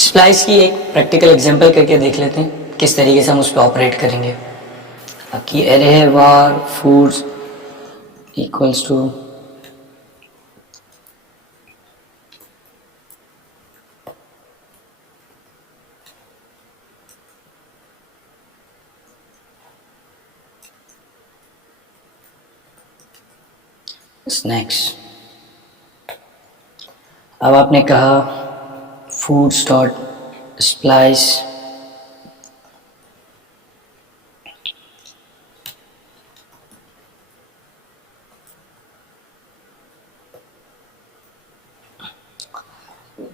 Splice की एक practical example करके देख लेते हैं किस तरीके से हम उस पर ऑपरेट करेंगे। आपकी एरे है var foods equals to snacks. अब आपने कहा फूड्स डॉट स्प्लाइस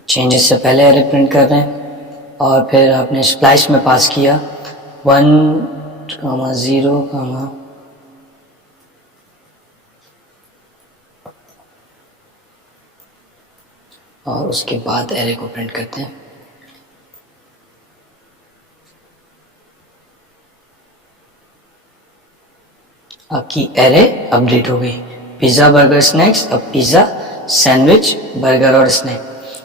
चेंजेस से पहले एरे प्रिंट कर रहे हैं और फिर आपने स्प्लाइस में पास किया 1,0, और उसके बाद एरे को प्रिंट करते हैं। आपकी एरे अपडेट हो गई। पिज़्ज़ा बर्गर स्नैक्स, अब पिज़्ज़ा सैंडविच बर्गर और स्नैक।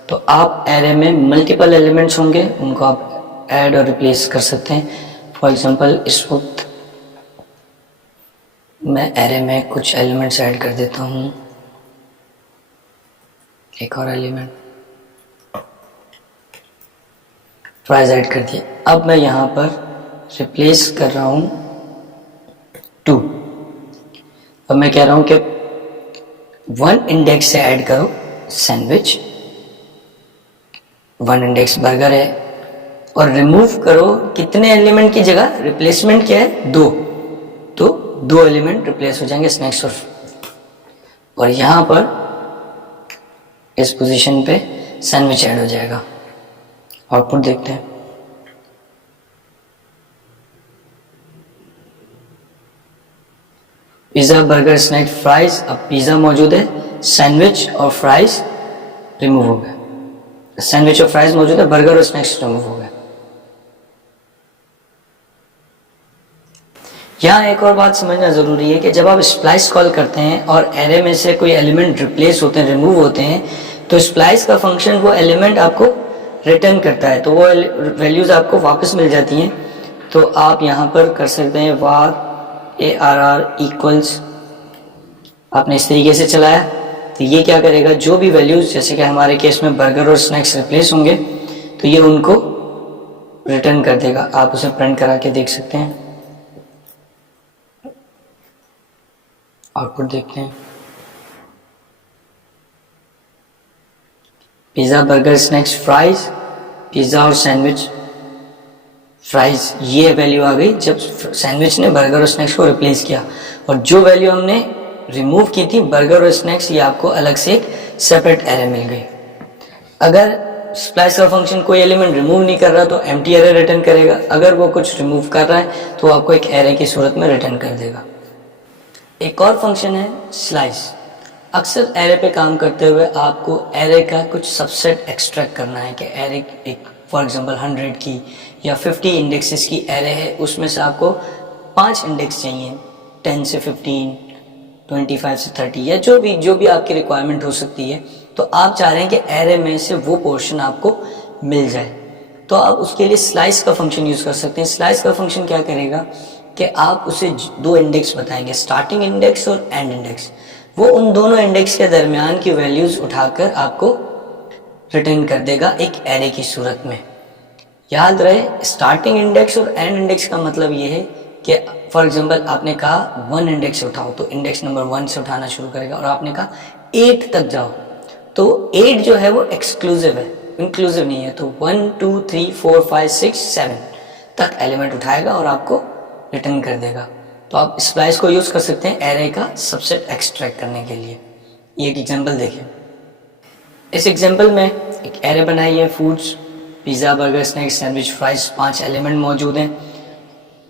तो आप एरे में मल्टीपल एलिमेंट्स होंगे, उनको आप ऐड और रिप्लेस कर सकते हैं। फॉर एग्जांपल इस वक्त मैं एरे में कुछ एलिमेंट्स ऐड कर देता हूँ, एक और एलिमेंट फ्राइज ऐड कर दिए। अब मैं यहाँ पर रिप्लेस कर रहा हूँ 2। अब मैं कह रहा हूँ कि 1 इंडेक्स से ऐड करो सैंडविच, 1 इंडेक्स बर्गर है, और रिमूव करो कितने एलिमेंट की जगह, रिप्लेसमेंट क्या है 2, तो 2 एलिमेंट रिप्लेस हो जाएंगे स्नैक्स और यहाँ पर इस पोजीशन पे सैंडविच ऐड हो जाएगा। आउटपुट देखते हैं। पिज़्ज़ा बर्गर स्नैक फ्राइज, अब पिज़्ज़ा मौजूद है, सैंडविच और फ्राइज रिमूव हो गए। सैंडविच और फ्राइज मौजूद है, बर्गर और स्नैक्स रिमूव हो गए। यहाँ एक और बात समझना ज़रूरी है कि जब आप स्प्लाइस कॉल करते हैं और एरे में से कोई एलिमेंट रिप्लेस होते हैं, रिमूव होते हैं, तो स्प्लाइस का फंक्शन वो एलिमेंट आपको रिटर्न करता है, तो वो वैल्यूज़ आपको वापस मिल जाती हैं। तो आप यहाँ पर कर सकते हैं var arr इक्वल्स, आपने इस तरीके से चलाया तो ये क्या करेगा, जो भी वैल्यूज़, जैसे कि हमारे केस में बर्गर और स्नैक्स रिप्लेस होंगे तो ये उनको रिटर्न कर देगा। आप उसे प्रिंट करा के देख सकते हैं। आउटपुट देखते हैं। Pizza burger snacks fries, pizza और सैंडविच फ्राइज, ये वैल्यू आ गई जब सैंडविच ने बर्गर और स्नैक्स को रिप्लेस किया। और जो वैल्यू हमने रिमूव की थी बर्गर और स्नैक्स, ये आपको अलग से एक सेपरेट एरे मिल गई। अगर स्प्लाइस का फंक्शन कोई एलिमेंट रिमूव नहीं कर रहा तो एम्प्टी एरे रिटर्न करेगा, अगर वो कुछ रिमूव कर रहा है तो आपको एक एरे की सूरत में रिटर्न कर देगा। एक और फंक्शन है स्लाइस। अक्सर एरे पे काम करते हुए आपको एरे का कुछ सबसेट एक्सट्रैक्ट करना है कि एरे एक फॉर एग्जांपल 100 की या 50 इंडेक्सेस की एरे है, उसमें से आपको 5 इंडेक्स चाहिए, 10 से 15, 25 से 30 या जो भी आपकी रिक्वायरमेंट हो सकती है। तो आप चाह रहे हैं कि एरे में से वो पोर्शन आपको मिल जाए, तो आप उसके लिए स्लाइस का फंक्शन यूज़ कर सकते हैं। स्लाइस का फंक्शन क्या करेगा कि आप उसे 2 इंडेक्स बताएंगे, स्टार्टिंग इंडेक्स और एंड इंडेक्स। वो उन दोनों इंडेक्स के दरमियान की वैल्यूज़ उठाकर आपको रिटर्न कर देगा एक एरे की सूरत में। याद रहे, स्टार्टिंग इंडेक्स और एंड इंडेक्स का मतलब ये है कि फॉर एग्जांपल आपने कहा 1 इंडेक्स से उठाओ तो इंडेक्स नंबर 1 से उठाना शुरू करेगा, और आपने कहा 8 तक जाओ तो 8 जो है वो एक्सक्लूसिव है, इंक्लूसिव नहीं है। तो 1 2 3 4 5 6 7 तक एलिमेंट उठाएगा और आपको रिटर्न कर देगा। तो आप स्प्लाइस को यूज़ कर सकते हैं एरे का सबसेट एक्सट्रैक्ट करने के लिए। ये एक एग्जांपल देखिए। इस एग्जांपल में एक एरे बनाई है, foods, pizza burger snacks sandwich fries, 5 element मौजूद हैं।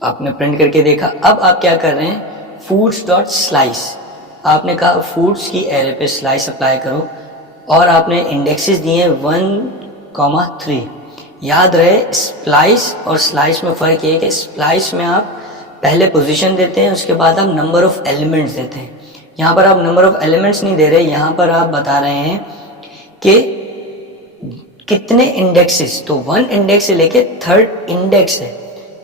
आपने प्रिंट करके देखा। अब आप क्या कर रहे हैं, फूड्स डॉट स्लाइस, आपने कहा फूड्स की एरे पे स्लाइस अप्लाई करो और आपने इंडेक्सेस दिए 1,3। याद रहे स्प्लाइस और स्लाइस में फ़र्क ये है कि स्प्लाइस में आप पहले पोजीशन देते हैं, उसके बाद आप नंबर ऑफ एलिमेंट्स देते हैं। यहाँ पर आप नंबर ऑफ एलिमेंट्स नहीं दे रहे, यहाँ पर आप बता रहे हैं कि कितने इंडेक्सेस, तो 1 इंडेक्स से लेके 3rd इंडेक्स है।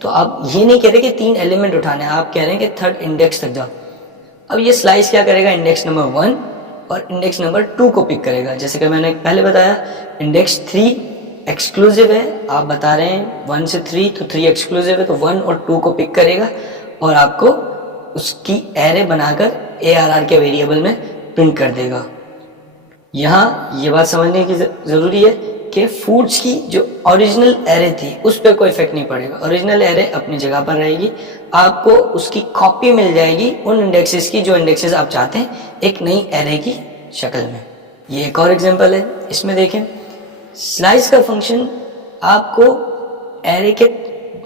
तो आप ये नहीं कह रहे कि 3 एलिमेंट उठाने हैं, आप कह रहे हैं कि 3rd इंडेक्स तक जाओ। अब ये स्लाइस क्या करेगा, इंडेक्स नंबर 1 और इंडेक्स नंबर 2 को पिक करेगा। जैसे कि मैंने पहले बताया इंडेक्स 3 एक्सक्लूसिव है, आप बता रहे हैं 1 से 3, तो 3 एक्सक्लूसिव है, तो 1 और 2 को पिक करेगा और आपको उसकी एरे बनाकर ARR के वेरिएबल में प्रिंट कर देगा। यहाँ ये बात समझने की ज़रूरी है कि फूड्स की जो ओरिजिनल एरे थी उस पर कोई इफेक्ट नहीं पड़ेगा। ओरिजिनल एरे अपनी जगह पर रहेगी, आपको उसकी कॉपी मिल जाएगी उन इंडेक्सेस की जो इंडेक्सेस आप चाहते हैं, एक नई एरे की शक्ल में। ये एक और एग्जांपल है, इसमें देखें स्लाइस का फंक्शन आपको एरे के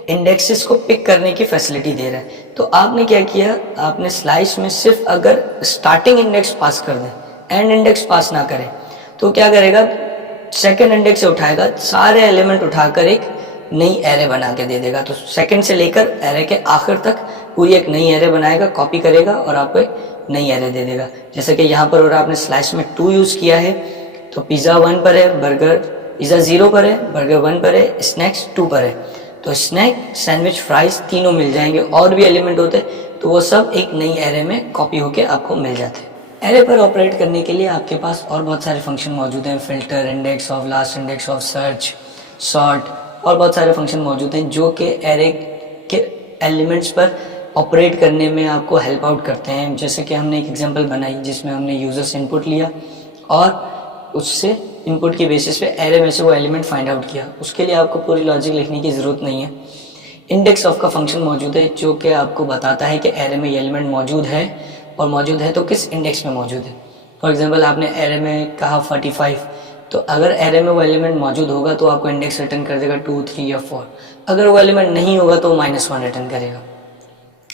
इंडेक्सेस को पिक करने की फैसिलिटी दे रहा है। तो आपने क्या किया, आपने स्लाइस में सिर्फ अगर स्टार्टिंग इंडेक्स पास कर दें, एंड इंडेक्स पास ना करें, तो क्या करेगा, सेकंड इंडेक्स से उठाएगा, सारे एलिमेंट उठाकर एक नई एरे बना के दे देगा। तो सेकंड से लेकर एरे के आखिर तक पूरी एक नई एरे बनाएगा, कॉपी करेगा और आपको एक नई एरे दे देगा। जैसे कि यहाँ पर और आपने स्लाइस में 2 यूज़ किया है, तो पिज़्ज़ा 1 पर है, बर्गर पिज़्ज़ा 0 पर है, बर्गर 1 पर है, स्नैक्स 2 पर है। तो स्नैक, सैंडविच, फ्राइज तीनों मिल जाएंगे। और भी एलिमेंट होते तो वो सब एक नई एरे में कॉपी होके आपको मिल जाते। एरे पर ऑपरेट करने के लिए आपके पास और बहुत सारे फंक्शन मौजूद हैं, filter, index of, last index of, search, sort और बहुत सारे फंक्शन मौजूद हैं जो कि एरे के एलिमेंट्स पर ऑपरेट करने में आपको हेल्प आउट करते हैं। जैसे कि हमने एक एग्जांपल बनाई जिसमें हमने यूजर से इनपुट लिया और उससे इनपुट की बेसिस पे एरे में से वो एलिमेंट फाइंड आउट किया। उसके लिए आपको पूरी लॉजिक लिखने की ज़रूरत नहीं है। इंडेक्स ऑफ का फंक्शन मौजूद है जो कि आपको बताता है कि एरे में ये एलिमेंट मौजूद है, और मौजूद है तो किस इंडेक्स में मौजूद है। फॉर एग्जांपल आपने एरे में कहा 45, तो अगर एरे में वो एलिमेंट मौजूद होगा तो आपको इंडेक्स रिटर्न कर देगा 2, 3 या 4। अगर वो एलिमेंट नहीं होगा तो -1 रिटर्न करेगा।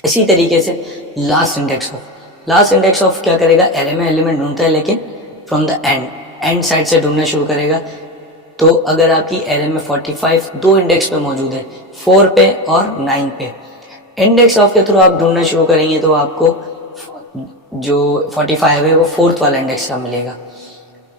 इसी तरीके से लास्ट इंडेक्स ऑफ क्या करेगा, एरे में एलिमेंट ढूंढता है लेकिन फ्रॉम द एंड साइड से ढूंढना शुरू करेगा। तो अगर आपकी एरे में 45 2 इंडेक्स पे मौजूद है, 4 पे और 9 पे, इंडेक्स ऑफ के थ्रू आप ढूंढना शुरू करेंगे तो आपको जो 45 है वो 4th वाला इंडेक्स का मिलेगा।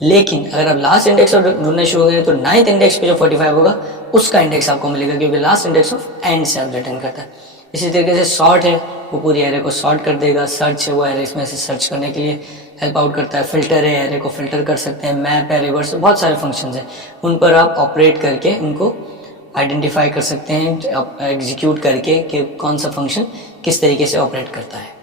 लेकिन अगर आप लास्ट इंडेक्स ऑफ ढूंढना शुरू करें तो 9th इंडेक्स पे जो 45 होगा उसका इंडेक्स आपको मिलेगा, क्योंकि लास्ट इंडेक्स ऑफ एंड से आप रिटर्न करता है। इसी तरीके से सॉर्ट है, वो पूरी एरे को सॉर्ट कर देगा। सर्च है, वो एरे में से सर्च करने के लिए हेल्प आउट करता है। फिल्टर है, एरे को फिल्टर कर सकते हैं। मैप है, रिवर्स, बहुत सारे फंक्शंस हैं, उन पर आप ऑपरेट करके उनको आइडेंटिफाई कर सकते हैं, एग्जीक्यूट करके कि कौन सा फंक्शन किस तरीके से ऑपरेट करता है।